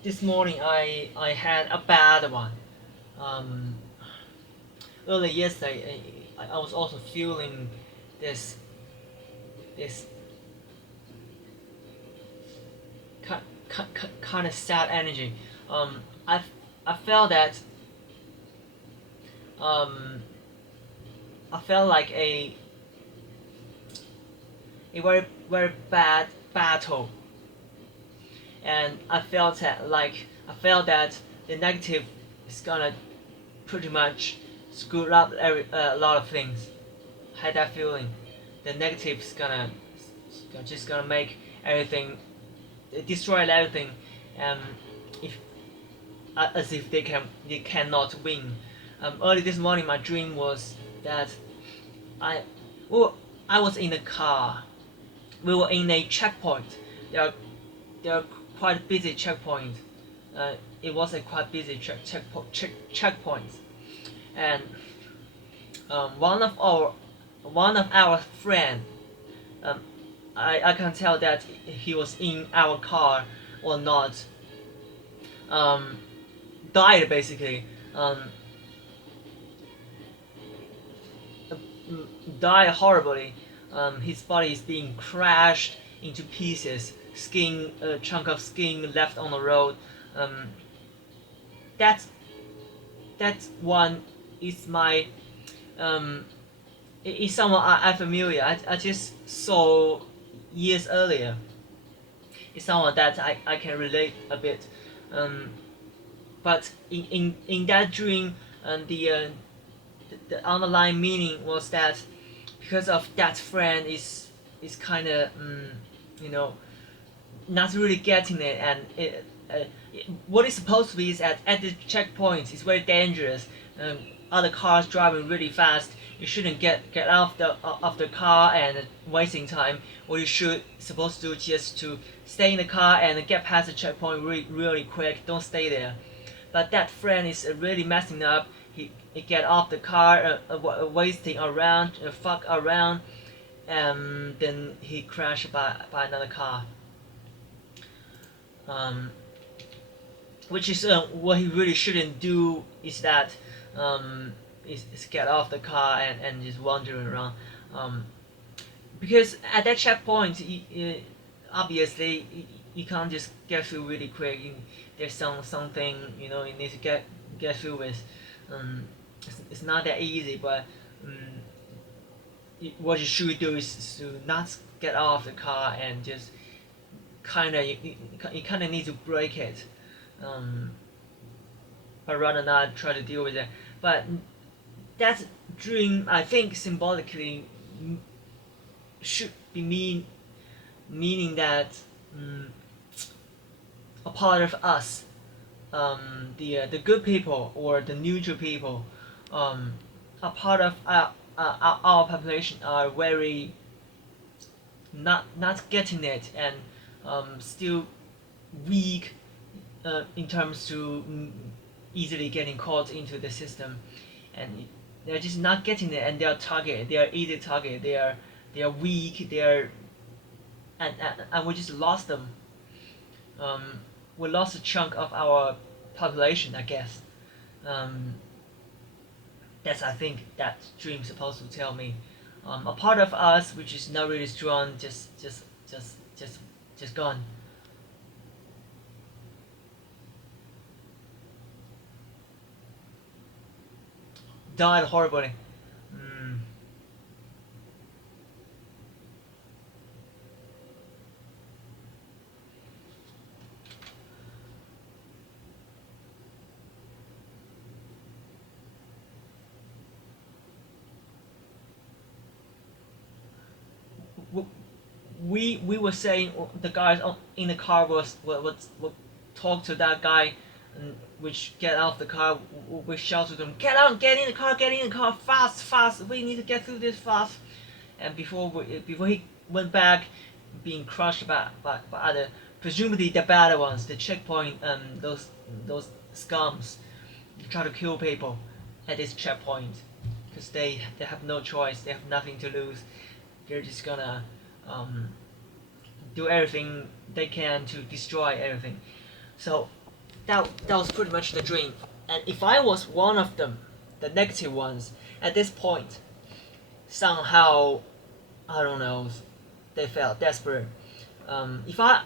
This morning I had a bad one. Um, Early yesterday I was also feeling this this kind of sad energy. Um, I I felt that um, I felt like a very bad battle, and I felt that the negative is gonna pretty much screw up a lot of things. I had that feeling. The negative is gonna just gonna make everything destroy everything, um, if as if they cannot win. Early this morning, my dream was that I well I was in a car. We were in a checkpoint. There are there are quite busy checkpoint. It was a quite busy checkpoint, and one of our friend, um, I can tell that he was in our car or not, um, died basically. Died horribly. His body is being crashed into pieces. Skin, a chunk of skin left on the road. Um, that that one is my um, is someone I'm familiar. I just saw years earlier. It's someone that I can relate a bit. Um, but in that dream, the underlying meaning was that because of that friend is kind of you know not really getting it, and what it's supposed to be is at the checkpoints it's very dangerous. Other cars driving really fast, you shouldn't get out of the car and wasting time. What you should supposed to do just to stay in the car and get past the checkpoint really quick. Don't stay there. But that friend is really messing up. He get off the car, wasting around, fuck around, and then he crashed by another car. Um, which is what he really shouldn't do is that um, is get off the car and just wandering around. Um, because at that checkpoint, obviously you can't just get through really quick. There's something you need to get through with. It's not that easy, but um, what you should do is to not get off the car and just you kind of need to break it, um, but rather not try to deal with it. But that dream, I think, symbolically should be meaning that um, a part of us, the good people or the neutral people, um, a part of our population are very not getting it, and still weak in terms to easily getting caught into the system, and they're just not getting it, and they are target. They are easy target. They are weak. They are and we just lost them. Um, we lost a chunk of our population, I guess. Um, that's I think that dream supposed to tell me. A part of us which is not really strong, just gone. Died horribly. Mm. We were saying the guys in the car was talk to that guy, and which get out of the car. We shout to them, get out, get in the car, fast, fast. We need to get through this fast. And before he went back, being crushed by other, presumably the bad ones, the checkpoint, those scums, try to kill people at this checkpoint, because they have no choice. They have nothing to lose. They're just gonna um, do everything they can to destroy everything. So that was pretty much the dream. And if I was one of them, the negative ones, at this point, somehow, I don't know, they felt desperate. If I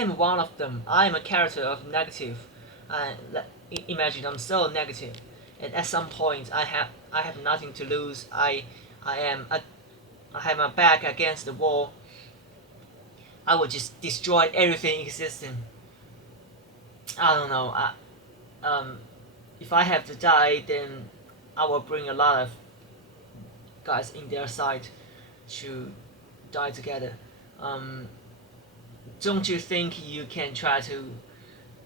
am one of them, I am a character of negative. Imagine I'm so negative, and at some point I have nothing to lose. I am a, I have my back against the wall. I will just destroy everything existing. I don't know. If I have to die, then I will bring a lot of guys in their side to die together. Um, don't you think you can try to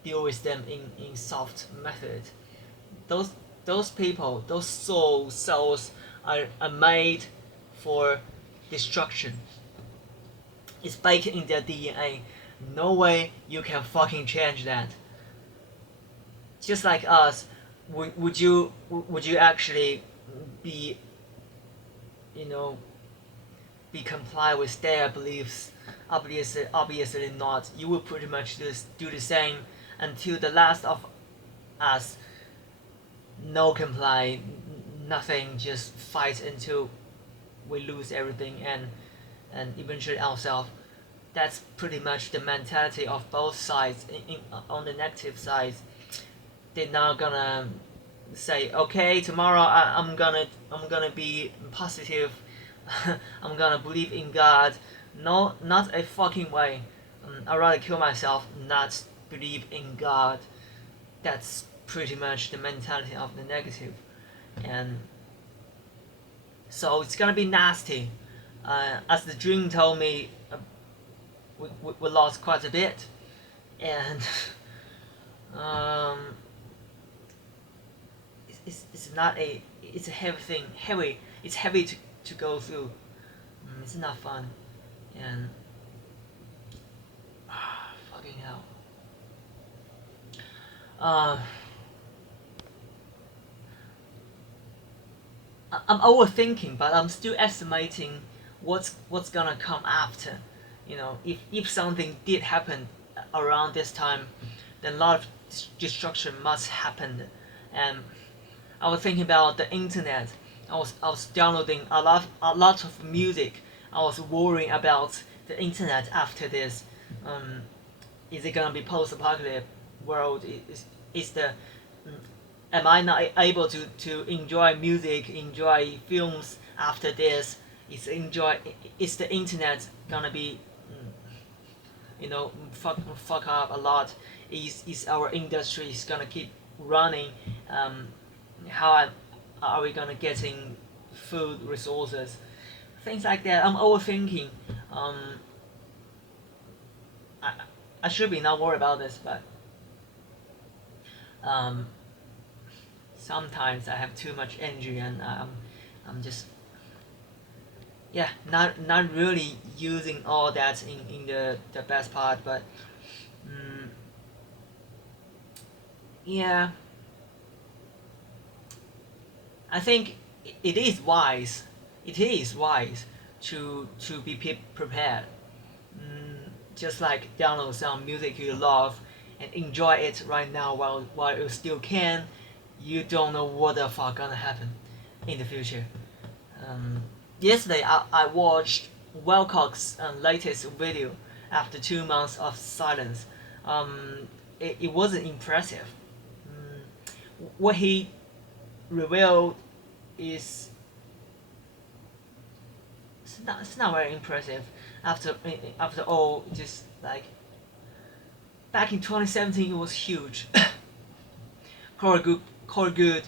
deal with them in soft method? Those those people, those souls are made for destruction. It's baked in their DNA. No way you can fucking change that. Just like us, would you actually be, you know, be comply with their beliefs? Obviously not. You will pretty much just do the same until the last of us. No comply, nothing. Just fight until we lose everything and eventually ourselves. That's pretty much the mentality of both sides. On the negative side, they're not gonna say, okay, tomorrow I'm gonna be positive. I'm gonna believe in God. No, not a fucking way. I'd rather kill myself, not believe in God. That's pretty much the mentality of the negative, and so it's gonna be nasty. As the dream told me, we lost quite a bit, and um, it's not a it's a heavy thing. It's heavy to go through. It's not fun, and fucking hell. I'm overthinking, but I'm still estimating what's gonna come after. If something did happen around this time, then a lot of destruction must happen. And I was thinking about the internet. I was downloading a lot of music. I was worrying about the internet after this. Um, is it gonna be post-apocalyptic world? Is the am I not able to enjoy music, enjoy films after this? Is the internet gonna be fuck up a lot? Is our industry is gonna keep running? How are we gonna getting food resources? Things like that. I'm overthinking. Um, I, I should be not worried about this, but um, sometimes I have too much energy and I'm just not really using all that in the best part, but um, yeah, I think it is wise. It is wise to be prepared. Just like download some music you love and enjoy it right now while you still can. You don't know what the fuck gonna happen in the future. Um, Yesterday I watched Wilcox's latest video after 2 months of silence. It wasn't impressive. What he revealed is it's not very impressive. After all, just like back in 2017, it was huge. Core Good,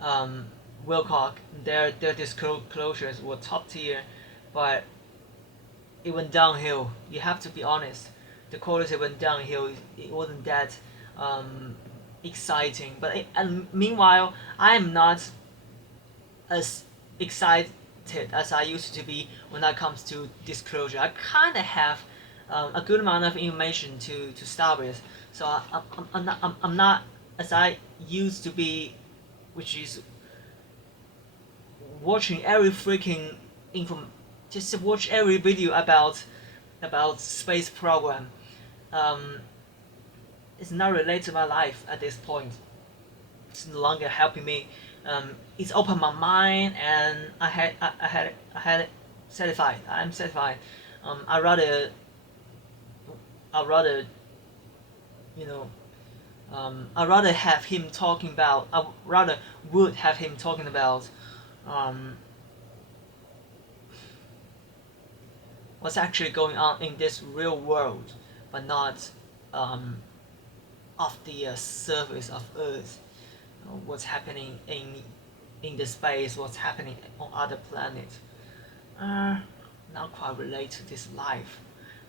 um, Wilcock, their disclosures were top tier, but it went downhill. You have to be honest. The quality went downhill. It wasn't that um, exciting. And meanwhile, I am not as excited as I used to be when it comes to disclosure. I kind of have a good amount of information to start with, so I'm not as I used to be, which is watching every freaking just to watch every video about space program. Um, it's not related to my life at this point. It's no longer helping me. It's opened my mind, and I had satisfied. I'm satisfied. I rather you know I rather have him talking about. I rather would have him talking about um, what's actually going on in this real world, but not um, off the surface of Earth. What's happening in the space? What's happening on other planets? Uh, Not quite relate to this life.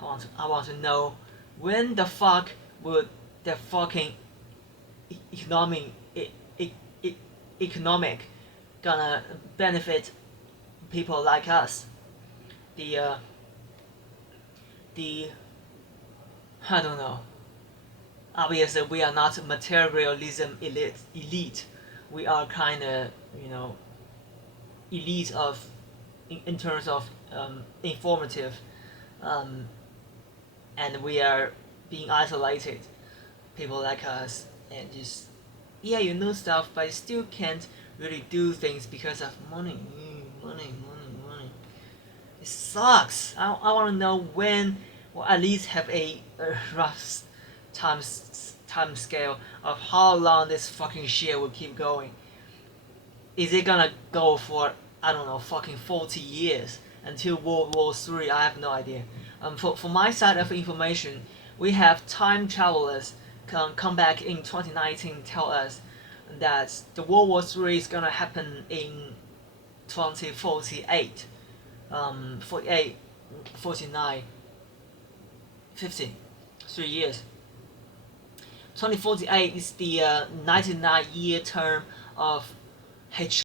I want to know when the fuck would the fucking economic e- e- e- economic gonna benefit people like us. The the I don't know. Obviously, we are not materialism elite. We are kind of elite of in terms of informative, um, and we are being isolated. People like us, and just yeah, you know stuff, but you still can't really do things because of money. Money. It sucks. I want to know when, or at least have a rough time scale of how long this fucking shit will keep going. Is it gonna go for, I don't know, fucking 40 years until World War III? I have no idea. For my side of information, we have time travelers come back in 2019 tell us that the World War III is gonna happen in 2048, 48, 49, 50, 3 years. 2048 is the 99-year term of H